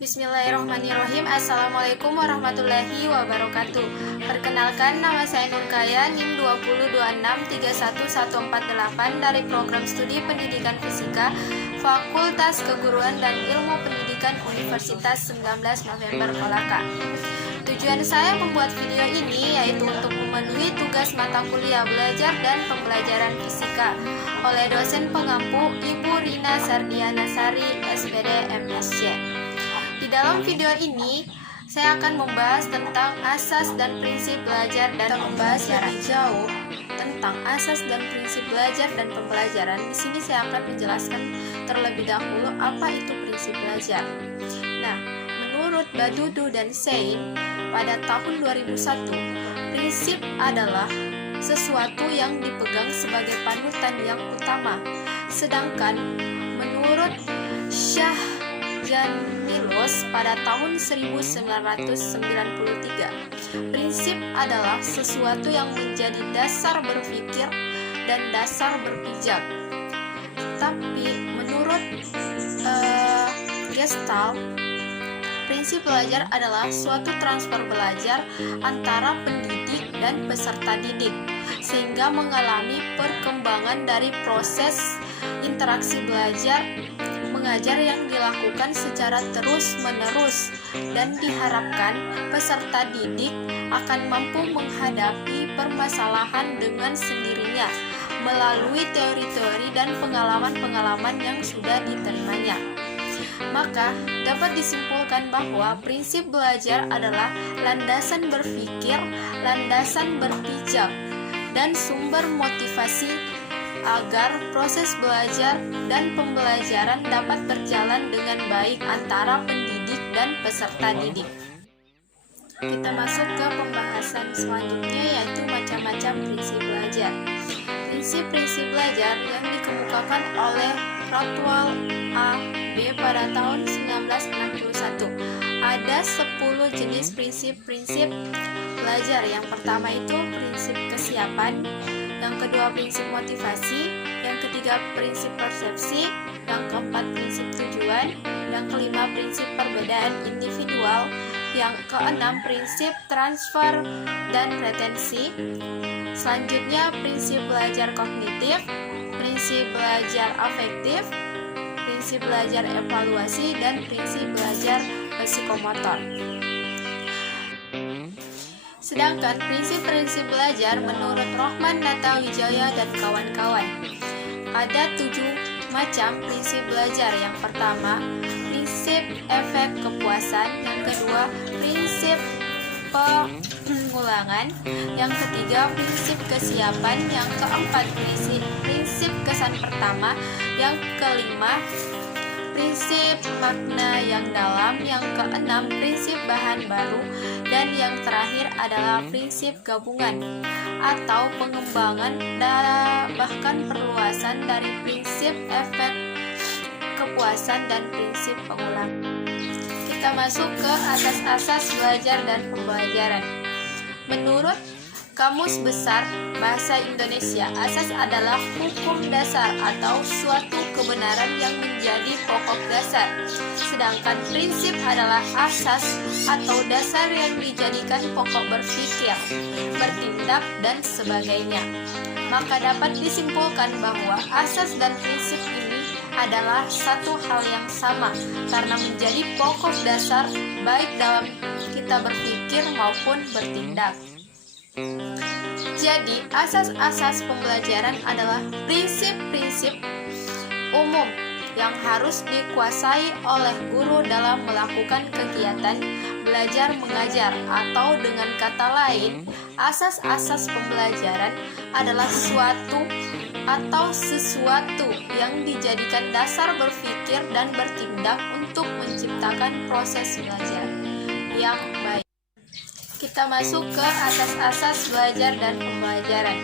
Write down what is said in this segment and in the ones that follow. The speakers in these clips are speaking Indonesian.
Bismillahirrahmanirrahim. Assalamualaikum warahmatullahi wabarakatuh. Perkenalkan, nama saya Nurkaya, NIM 202631148 dari Program Studi Pendidikan Fisika Fakultas Keguruan dan Ilmu Pendidikan Universitas 19 November Kolaka. Tujuan saya membuat video ini yaitu untuk memenuhi tugas mata kuliah belajar dan pembelajaran fisika oleh dosen pengampu Ibu Rina Sardiana Sari, SPD MSc. Di dalam video ini, saya akan membahas tentang asas dan prinsip belajar dan pembelajaran. Jauh tentang asas dan prinsip belajar dan pembelajaran. Di sini saya akan menjelaskan terlebih dahulu apa itu prinsip belajar. Nah, menurut Badudu dan Sein pada tahun 2001, prinsip adalah sesuatu yang dipegang sebagai panutan yang utama. Sedangkan menurut Syah Janilus pada tahun 1993, prinsip adalah sesuatu yang menjadi dasar berpikir dan dasar berpijak. Tapi menurut Gestalt, prinsip belajar adalah suatu transfer belajar antara pendidik dan peserta didik, sehingga mengalami perkembangan dari proses interaksi belajar mengajar yang dilakukan secara terus-menerus, dan diharapkan peserta didik akan mampu menghadapi permasalahan dengan sendirinya melalui teori-teori dan pengalaman-pengalaman yang sudah diterimanya. Maka dapat disimpulkan bahwa prinsip belajar adalah landasan berpikir, landasan berpijak, dan sumber motivasi agar proses belajar dan pembelajaran dapat berjalan dengan baik antara pendidik dan peserta didik. Kita masuk ke pembahasan selanjutnya, yaitu macam-macam prinsip belajar. Prinsip-prinsip belajar yang dikemukakan oleh Rothwell A. B. pada tahun 1961. Ada 10 jenis prinsip-prinsip belajar. Yang pertama itu prinsip kesiapan, yang kedua prinsip motivasi, yang ketiga prinsip persepsi, yang keempat prinsip tujuan, yang kelima prinsip perbedaan individual, yang keenam prinsip transfer dan retensi. Selanjutnya prinsip belajar kognitif, prinsip belajar afektif, prinsip belajar evaluasi, dan prinsip belajar psikomotor. Sedangkan prinsip-prinsip belajar menurut Rohman Natawijaya dan kawan-kawan, ada 7 macam prinsip belajar. Yang pertama, prinsip efek kepuasan. Yang kedua, prinsip pengulangan. Yang ketiga, prinsip kesiapan. Yang keempat, prinsip kesan pertama. Yang kelima, prinsip makna yang dalam. Yang keenam, prinsip bahan baru. Dan yang terakhir adalah prinsip gabungan atau pengembangan dan bahkan perluasan dari prinsip efek kepuasan dan prinsip pengulangan. Kita masuk ke asas-asas belajar dan pembelajaran. Menurut Kamus Besar Bahasa Indonesia, asas adalah hukum dasar atau suatu kebenaran yang menjadi pokok dasar. Sedangkan prinsip adalah asas atau dasar yang dijadikan pokok berpikir, bertindak, dan sebagainya. Maka dapat disimpulkan bahwa asas dan prinsip ini adalah satu hal yang sama karena menjadi pokok dasar baik dalam kita berpikir maupun bertindak. Jadi, asas-asas pembelajaran adalah prinsip-prinsip umum yang harus dikuasai oleh guru dalam melakukan kegiatan belajar mengajar, atau dengan kata lain, asas-asas pembelajaran adalah suatu atau sesuatu yang dijadikan dasar berpikir dan bertindak untuk menciptakan proses belajar yang baik. Kita masuk ke asas-asas belajar dan pembelajaran.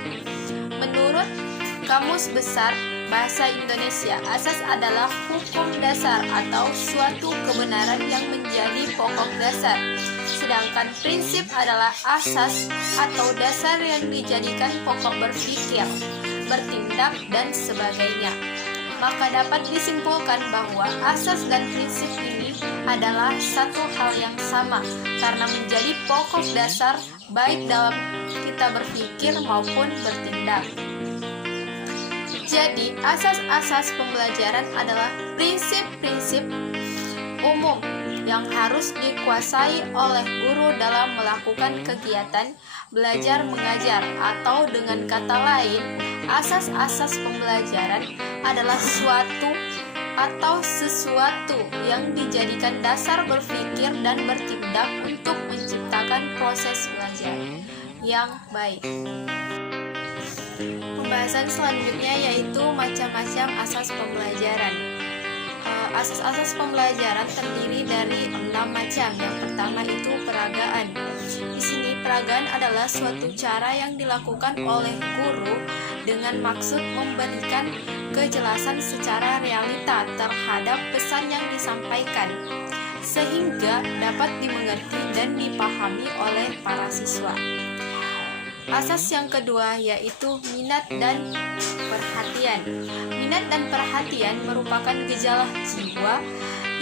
Menurut Kamus Besar Bahasa Indonesia, asas adalah hukum dasar atau suatu kebenaran yang menjadi pokok dasar. Sedangkan prinsip adalah asas atau dasar yang dijadikan pokok berpikir, bertindak, dan sebagainya. Maka dapat disimpulkan bahwa asas dan prinsip ini adalah satu hal yang sama karena menjadi pokok dasar baik dalam kita berpikir maupun bertindak. Jadi, asas-asas pembelajaran adalah prinsip-prinsip umum yang harus dikuasai oleh guru dalam melakukan kegiatan belajar mengajar, atau dengan kata lain, asas-asas pembelajaran adalah sesuatu yang dijadikan dasar berpikir dan bertindak untuk menciptakan proses belajar yang baik. Pembahasan selanjutnya yaitu macam-macam asas pembelajaran. Asas-asas pembelajaran terdiri dari 6 macam. Yang pertama itu peragaan. Di sini peragaan adalah suatu cara yang dilakukan oleh guru dengan maksud memberikan kejelasan secara realita terhadap pesan yang disampaikan, sehingga dapat dimengerti dan dipahami oleh para siswa. Asas yang kedua yaitu minat dan perhatian. Minat dan perhatian merupakan gejala jiwa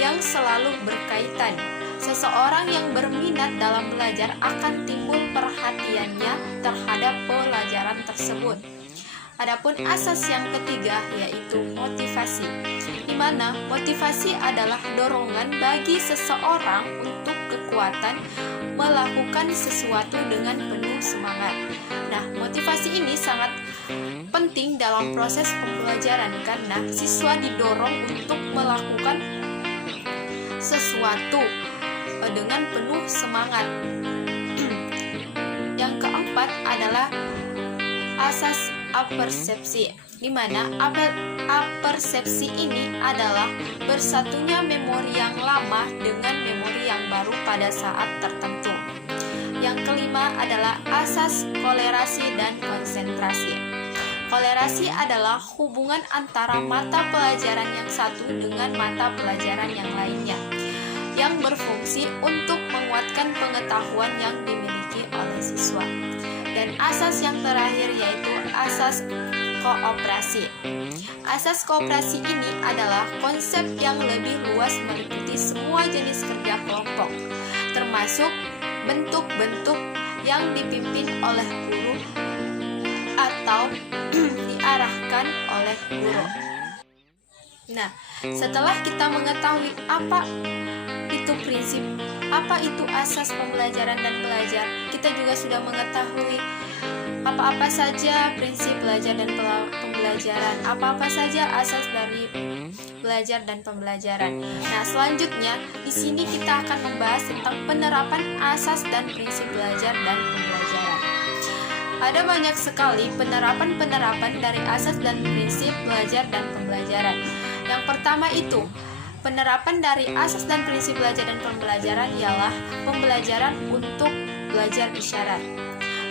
yang selalu berkaitan. Seseorang yang berminat dalam belajar akan timbul perhatiannya terhadap pelajaran tersebut. Adapun asas yang ketiga yaitu motivasi, di mana motivasi adalah dorongan bagi seseorang untuk kekuatan melakukan sesuatu dengan penuh semangat. Nah, motivasi ini sangat penting dalam proses pembelajaran karena siswa didorong untuk melakukan sesuatu dengan penuh semangat. Yang keempat adalah asas apersepsi, di mana apersepsi ini adalah bersatunya memori yang lama dengan memori yang baru pada saat tertentu. Yang kelima adalah asas kolerasi dan konsentrasi. Kolerasi adalah hubungan antara mata pelajaran yang satu dengan mata pelajaran yang lainnya, yang berfungsi untuk menguatkan pengetahuan yang dimiliki oleh siswa. Dan asas yang terakhir yaitu asas kooperasi. Asas kooperasi ini adalah konsep yang lebih luas meliputi semua jenis kerja kelompok, termasuk bentuk-bentuk yang dipimpin oleh guru atau diarahkan oleh guru. Nah, setelah kita mengetahui apa itu asas pembelajaran dan belajar, kita juga sudah mengetahui apa-apa saja prinsip belajar dan pembelajaran, apa-apa saja asas dari belajar dan pembelajaran. Nah, selanjutnya di sini kita akan membahas tentang penerapan asas dan prinsip belajar dan pembelajaran. Ada banyak sekali penerapan dari asas dan prinsip belajar dan pembelajaran. Yang pertama itu, penerapan dari asas dan prinsip belajar dan pembelajaran ialah pembelajaran untuk belajar isyarat.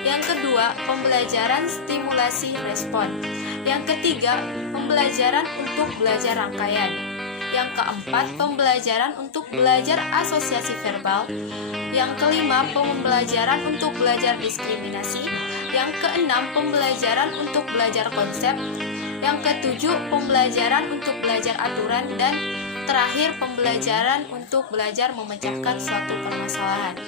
Yang kedua, pembelajaran stimulasi respon. Yang ketiga, pembelajaran untuk belajar rangkaian. Yang keempat, pembelajaran untuk belajar asosiasi verbal. Yang kelima, pembelajaran untuk belajar diskriminasi. Yang keenam, pembelajaran untuk belajar konsep. Yang ketujuh, pembelajaran untuk belajar aturan. Dan terakhir, pembelajaran untuk belajar memecahkan suatu permasalahan.